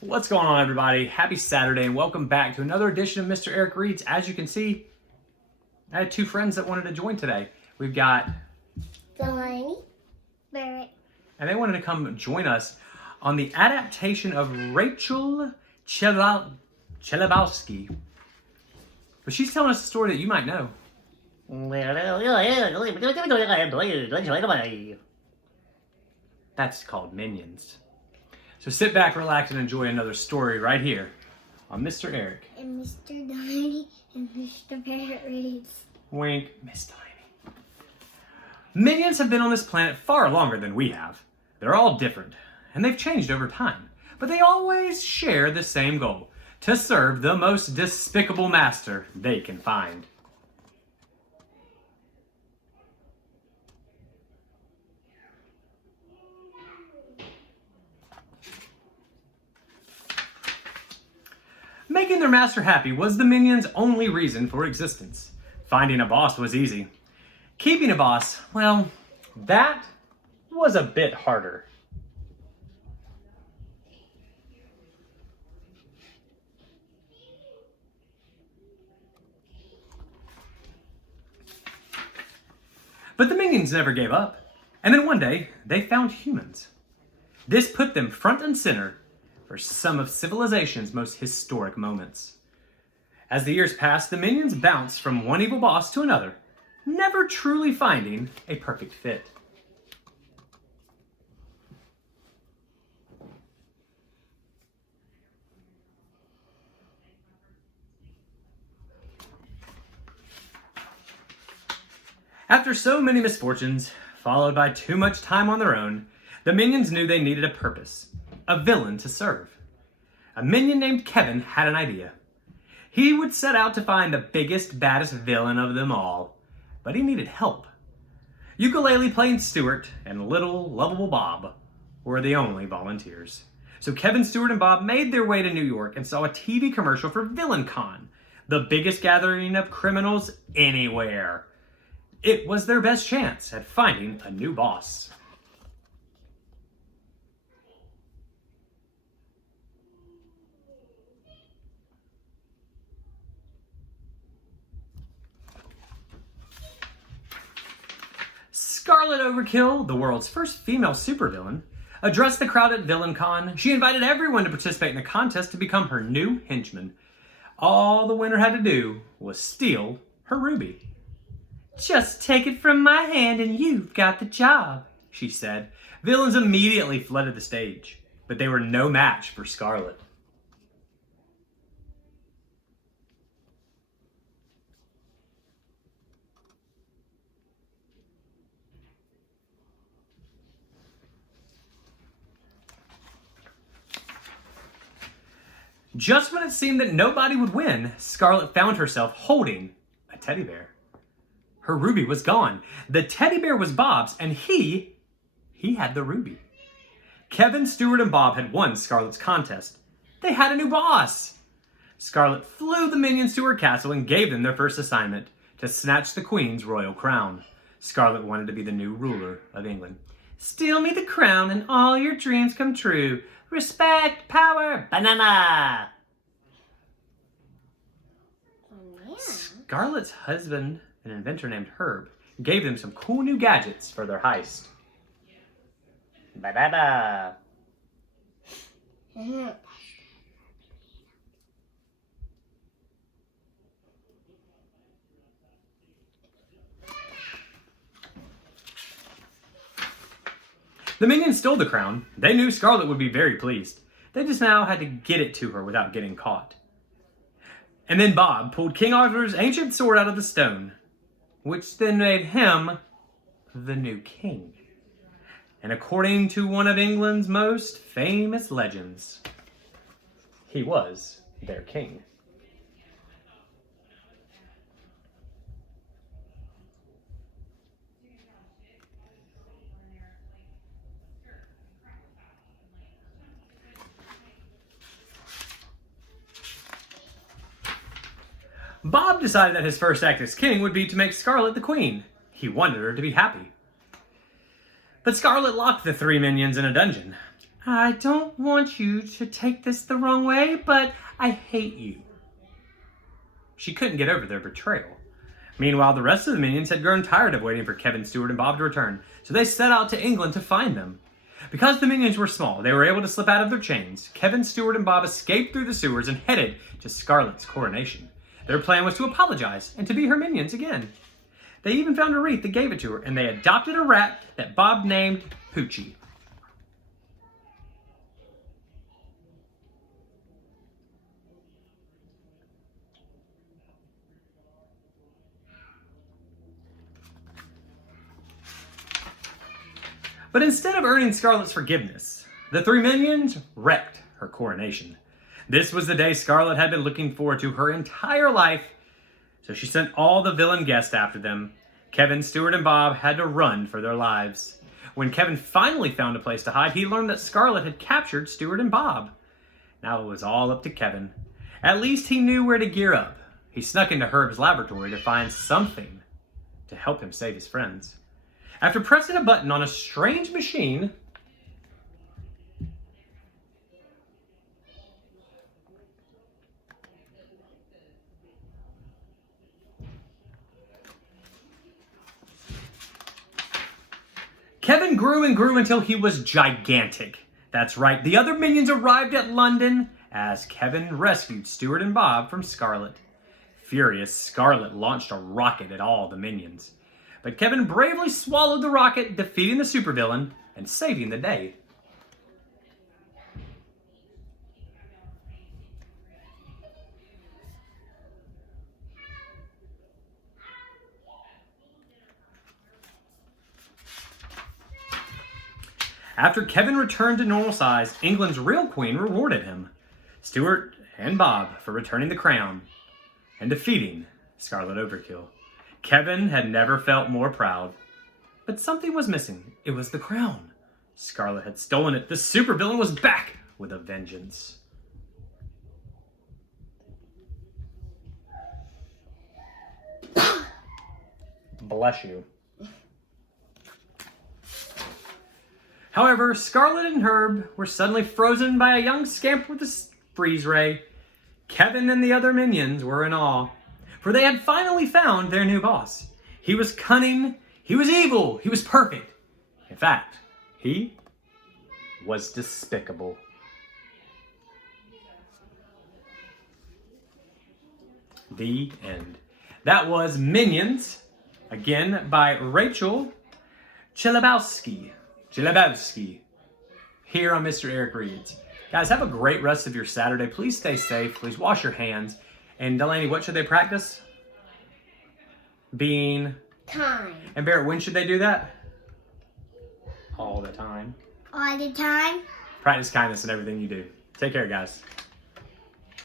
What's going on, everybody? Happy Saturday and welcome back to another edition of Mr. Eric Reads. As you can see, I had two friends that wanted to join today. We've got Delaney, Barrett, and they wanted to come join us on the adaptation of Rachel Chlebowski. But she's telling us a story that you might know. That's called Minions. So sit back, relax, and enjoy another story right here on Mr. Eric. and Mr. Delaney, and Mr. Barrett reads. Wink, Miss Delaney. Minions have been on this planet far longer than we have. They're all different, and they've changed over time. But they always share the same goal: to serve the most despicable master they can find. Making their master happy was the minions' only reason for existence. Finding a boss was easy. Keeping a boss, well, that was a bit harder. But the minions never gave up. And then one day, they found humans. This put them front and center for some of civilization's most historic moments. As the years passed, the minions bounced from one evil boss to another, never truly finding a perfect fit. After so many misfortunes, followed by too much time on their own, the minions knew they needed a purpose. A villain to serve. A minion named Kevin had an idea. He would set out to find the biggest, baddest villain of them all, but he needed help. Ukulele playing Stuart and little, lovable Bob were the only volunteers. So Kevin, Stuart, and Bob made their way to New York and saw a TV commercial for VillainCon, the biggest gathering of criminals anywhere. It was their best chance at finding a new boss. Scarlet Overkill, the world's first female supervillain, addressed the crowd at VillainCon. She invited everyone to participate in a contest to become her new henchman. All the winner had to do was steal her ruby. "Just take it from my hand and you've got the job," she said. Villains immediately flooded the stage, but they were no match for Scarlet. Just when it seemed that nobody would win, Scarlet found herself holding a teddy bear. Her ruby was gone. The teddy bear was Bob's, and he had the ruby. Kevin, Stuart, and Bob had won Scarlet's contest. They had a new boss. Scarlet flew the minions to her castle and gave them their first assignment: to snatch the Queen's royal crown. Scarlet wanted to be the new ruler of England. "Steal me the crown and all your dreams come true. Respect, power, banana." Scarlet's husband, an inventor named Herb, gave them some cool new gadgets for their heist. Ba-ba-ba. The minions stole the crown. They knew Scarlet would be very pleased. They just now had to get it to her without getting caught. And then Bob pulled King Arthur's ancient sword out of the stone, which then made him the new king. And according to one of England's most famous legends, he was their king. Bob decided that his first act as king would be to make Scarlet the queen. He wanted her to be happy. But Scarlet locked the three minions in a dungeon. I don't want you to take this the wrong way, but I hate you. She couldn't get over their betrayal. Meanwhile, the rest of the minions had grown tired of waiting for Kevin, Stuart, and Bob to return, so they set out to England to find them. Because the minions were small, they were able to slip out of their chains. Kevin, Stuart, and Bob escaped through the sewers and headed to Scarlet's coronation. Their plan was to apologize and to be her minions again. They even found a wreath that gave it to her, and they adopted a rat that Bob named Poochie. But instead of earning Scarlet's forgiveness, the three minions wrecked her coronation. This was the day Scarlet had been looking forward to her entire life, so she sent all the villain guests after them. Kevin, Stuart, and Bob had to run for their lives. When Kevin finally found a place to hide, he learned that Scarlet had captured Stuart and Bob. Now it was all up to Kevin. At least he knew where to gear up. He snuck into Herb's laboratory to find something to help him save his friends. After pressing a button on a strange machine, Kevin grew and grew until he was gigantic. That's right, the other minions arrived at London as Kevin rescued Stuart and Bob from Scarlet. Furious, Scarlet launched a rocket at all the minions. But Kevin bravely swallowed the rocket, defeating the supervillain and saving the day. After Kevin returned to normal size, England's real queen rewarded him, Stuart and Bob, for returning the crown and defeating Scarlet Overkill. Kevin had never felt more proud. But something was missing. It was the crown. Scarlet had stolen it. The supervillain was back with a vengeance. Bless you. However, Scarlet and Herb were suddenly frozen by a young scamp with a freeze ray. Kevin and the other minions were in awe, for they had finally found their new boss. He was cunning, he was evil, he was perfect. In fact, he was despicable. The end. That was Minions, again by Rachel Chlebowski, here on Mr. Eric Reads. Guys, have a great rest of your Saturday. Please stay safe. Please wash your hands. And Delaney, what should they practice? Being Time. And Barrett, when should they do that? All the time. All the time. Practice kindness in everything you do. Take care, guys.